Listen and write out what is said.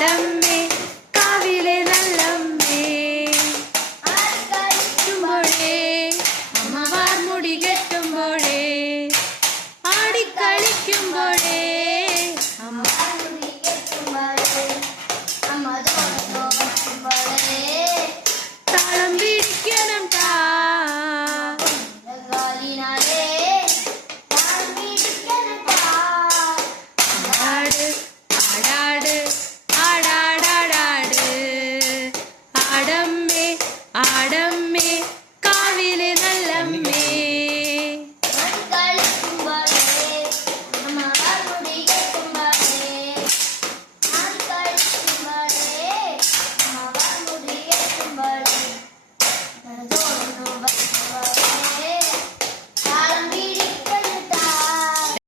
കാടമ്മേ കാവിലെ നല്ലമ്മേ. ആടിക്കളിക്കുമ്പോഴേ അമ്മമാർ മുടി കെട്ടുമ്പോഴേ ആടിക്കളിക്കുമ്പോഴേ അമ്മ മുടി കെട്ടുമ്പോഴേ അമ്മ തോന്നുന്നു Bye.